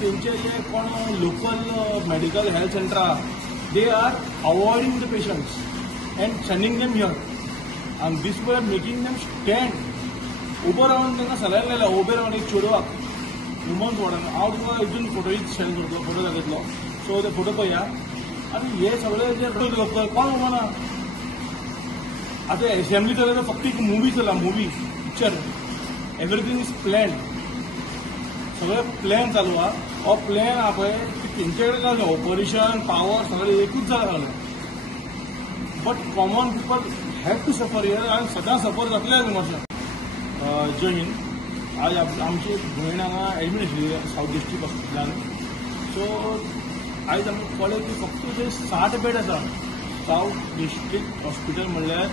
तेंचे जे कोण local medical health centre they are avoiding the patients and sending them here and this way making them stand उबो रावन तांकां saline लायला उबे रावन एक चेडवाक वुमन्स वॉर्डान हांव तुमकां हितून फोटो सेंड करतलो फोटो दाखयतलो सो ते फोटो पळया आनी हे सगळे जे कोण उमना आतां एसेंब्ली चलता फक्त एक मुवी चला movie picture everything is plan सगळे प्लॅन चालू आहा हो प्लॅन आहा पळय तेंचे कडेन जालें ऑपरेशन पावर सगळें एकूच जागा लागलें but common people have to suffer here आनी सदां सफर जातलें न्हू मातशें जय हिंद आज आमची भयण हांगा एडमीट आशिल्ली सावथ डिस्ट्रिक्ट हॉस्पिटलान सो आयज आमकां कळ्ळें की फक्त जे 60 बेड आसा सावथ डिस्ट्रिक्ट हॉस्पिटल म्हणल्यार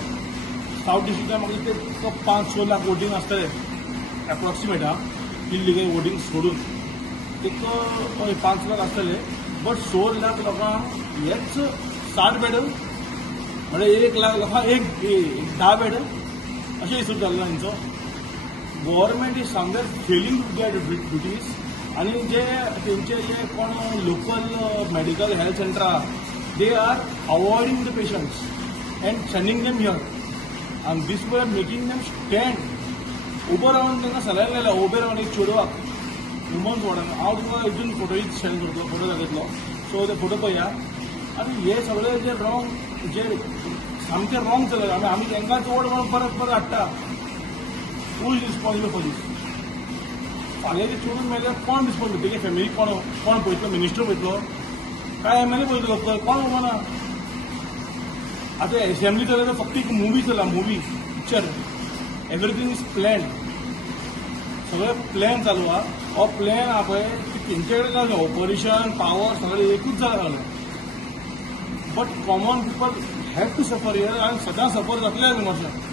सावथ डिस्ट्रिक्टान म्हाका ते 5-6 लाख वोटींग आसतले एप्रॉक्सिमेट इल्लिगल वोटींग सोडून एक 5 लाख आसतले बट 6 लाख लोकांक हेच 60 बेड म्हणजे 1 लाख लोकांक एक 10 बेड अशें हिशोब जाल्लो हांचो government is somewhere failing to get duties आनी जे तेंचे जे कोण local medical health centre they are avoiding the patients and sending them here and this way making them stand उबो रावन तांकां सलायन लायला उबे रावन एक चेडवाक वुमन्स वॉर्डान हांव तुमकां हितून फोटो सेंड करतलो फोटो दाखयतलो सो ते फोटो पळया आनी हे सगळे जे रॉंग जे सामकें रॉंग चलता आमी तांकां चड म्हणून परत हाडटा हू इज रिस्पॉन्सिबल फॉर दीस फाल्यां ते चोरून मेल्यार कोण रिस्पॉन्सिबल तेगे फॅमिली कोण पळयतलो मिनिस्टर पळयतलो काय एम एल ए पळयतलो कोण उमना आतां एसेंब्ली चलता फक्त एक मुवी चला movie picture everything is plan सगळे प्लॅन चालू आहा हो प्लॅन आहा पळय तेंचे कडेन जालें ऑपरेशन पावर सगळें एकूच जागा लागलें but common people have to suffer here आनी सदां सफर जातलें न्हू मातशें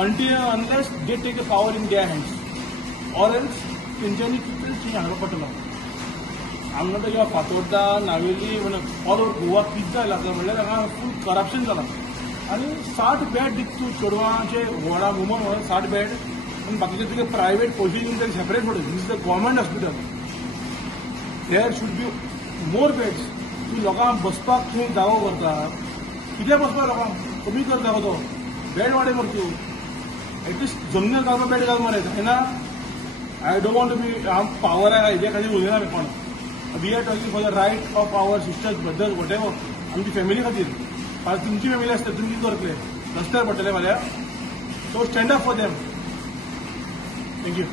until unless they take a power in their hands or else तेंच्यांनी कितें चेंज हाडलो पडटलो हांगा तो फातोर्डा नावेली ऑल ओवर गोवा कितें जाय लागला म्हणल्यार हांगा फूल करप्शन जालां आनी 60 बेड दिता तूं चेडवांचे वॉर्डा वुमन वॉर्डान 60 बेड आनी बाकीचे तुगे प्रायवेट पयशे दिवन तेका सेपरेट पडटा this is the government hospital there should be more beds तूं लोकांक बसपाक खंय जागो करता कित्याक बसपाक लोकांक कमी कर जागो तो बेड वाडय मरे तूं एटलिस्ट जमनीर घालपा बेड घाल मरे ना I don't want to be हांव पावर आहे हेजे खातीर उलयना कोण we are talking for the right of our sisters बद्दल वॉट एवर आमची फॅमिली खातीर फाल्यां तुमची फॅमिली आसता तुमी कितें करतले रस्त्यार पडटले फाल्यां so stand up for them thank you